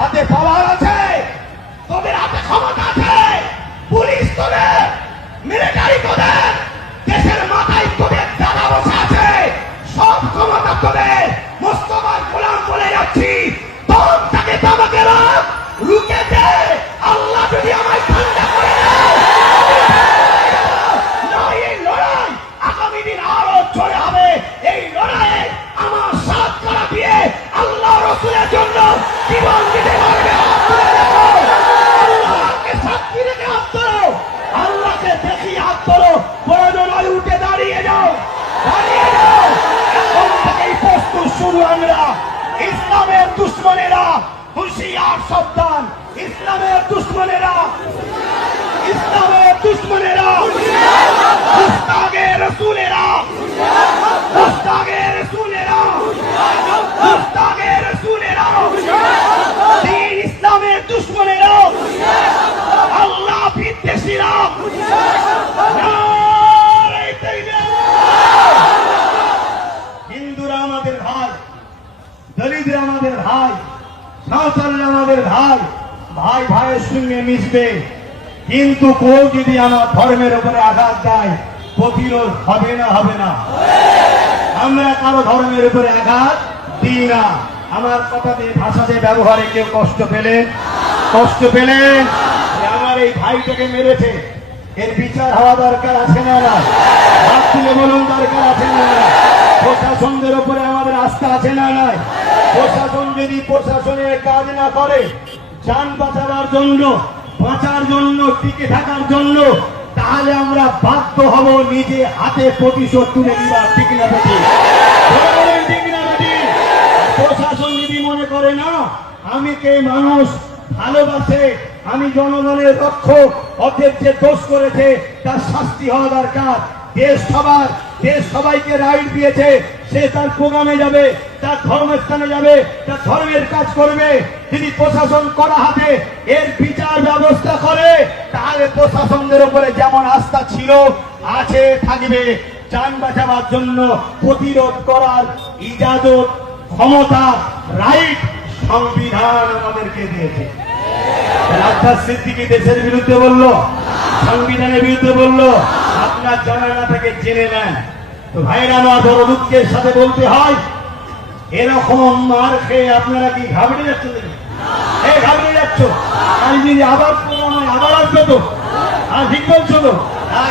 হাতে পাওয়ার আছে, তোদের হাতে ক্ষমতা আছে, পুলিশ তোদের, মিলিটারি তোদের, দেশের মাথায় তোদের দাদা বসে আছে, সব ক্ষমতা তোদের। মোস্তফার গোলাম বলে যাচ্ছি, তোমটাকে তোমাকে রুকে দে। আল্লাহ যদি আমায় ঠান্ডা করে দেয়, এই লড়াই আগামী দিন আরো জোরে হবে। এই লড়াইয়ে আমার সাথ করা দিয়ে আল্লাহ রসুলের জন্য জীবন দিতে পারবে। আল্লাহকে সাক্ষী রেখে হাত ধরো, আল্লাহকে দেখি হাত ধরো, প্রয়োজন হয় উঠে দাঁড়িয়ে যাও, দাঁড়িয়ে যাও। এখন থেকেই প্রস্তুত শুরু আমরা। ইসলামের দুশ্মনেরা হুঁশিয়ার সাবধান, ইসলামের দুশ্মনেরা, ইসলামের দুশ্মনেরা, মুস্তাগে রসুলেরা, মুস্তাগে রসুলেরা, মুস্তাগে রসুলেরা, দ্বীন ইসলামের দুশ্মনেরা, আল্লাহ বিদ্বেষীরা, নারে তাকবীর। হিন্দুরা আমাদের ভাই, দলিতরা আমাদের ভাই, সাঁওতালরা আমাদের ভাই, ভাই ভাইয়ের সঙ্গে মিশবে। কিন্তু কেউ যদি আমার ধর্মের উপরে আঘাত দেয়, প্রতিরোধ হবে না, হবে না। আমরা কারো ধর্মের উপরে আঘাত দিই না। আমার কথাতে ভাষাতে ব্যবহারে কেউ কষ্ট পেলেন, কষ্ট পেলেন? আমার এই ভাইটাকে মেরেছে, এর বিচার হওয়া দরকার আছে না না? হাত তুলে বলুন দরকার আছে না না? প্রশাসনদের উপরে আমাদের আস্থা আছে না নাই? প্রশাসন যদি প্রশাসনের কাজ না করে, যান বাঁচাবার জন্য, বাঁচার জন্য, টিকে থাকার জন্য, তাহলে আমরা বাধ্য হব নিজে হাতে প্রতিশোধ তুলে দিবার। ঠিক না বেটি? ঠিক না বেটি? প্রশাসন যদি মনে করে না আমি কে মানুষ ভালোবাসে, আমি জনগণের রক্ষক, অতএব যে দোষ করেছে তার শাস্তি হওয়া দরকার। দেশ সবার, দেশ সবাইকে রাইট দিয়েছে, সে তার প্রোগ্রামে যাবে, তার ধর্মস্থানে যাবে, তার ধর্মের কাজ করবে। যদি প্রশাসন করা হাতে এর বিচার ব্যবস্থা করে, তাহলে প্রশাসনদের উপরে যেমন আস্থা ছিল, আছে, থাকবে। যান বাঁচাবার জন্য প্রতিরোধ করার ইজাজত, ক্ষমতা, রাইট সংবিধান আমাদেরকে দিয়েছে। রাজ্জাক সিদ্দিকী দেশের বিরুদ্ধে বললো, সংবিধানের বিরুদ্ধে বললো। আপনার জানা না থেকে জেনে নেন। তো ভাইরা আমার বড় দুঃখের সাথে বলতে হয়, এরকম মার খেয়ে আপনারা কি ঘাবড়ে যাচ্ছেন? এই ঘাবড়ে যাচ্ছ? আর যদি আবার প্রোগ্রাম হয়, আবার আসবে তো? আর ঠিক বলছো তো?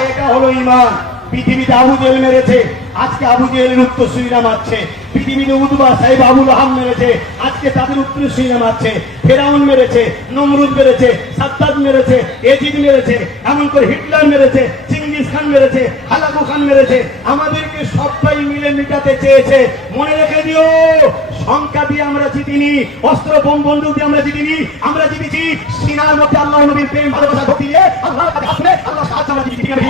এটা হলো ইমান। পৃথিবীতে আবু জেহেল মেরেছে, আজকে আবু জেহেলের উত্তরসূরিরা মারছে। পৃথিবীতে উতবা সাহেব আবুল আহাব মেরেছে, আজকে তাদের উত্তরসূরিরা মারছে। ফেরাউন মেরেছে, নমরুদ মেরেছে, সাদ্দাত মেরেছে, এজিদ মেরেছে, এমন করে হিটলার মেরেছে, চিঙ্গিস খান মেরেছে, হালাকু খান মেরেছে। আমাদেরকে সবাই মিলে মিটাতে চেয়েছে। মনে রেখে দিও, সংখ্যা দিয়ে আমরা জিতিনি, অস্ত্র বোম বন্দুক দিয়ে আমরা জিতিনি। আমরা জিতেছি সিনার মধ্যে আল্লাহ নবীর প্রেম ভালোবাসা ভক্তি দিয়ে, আল্লাহর কাছে আসলে আল্লাহ সাহায্য আমরা জিতেছি। ঠিক আছে?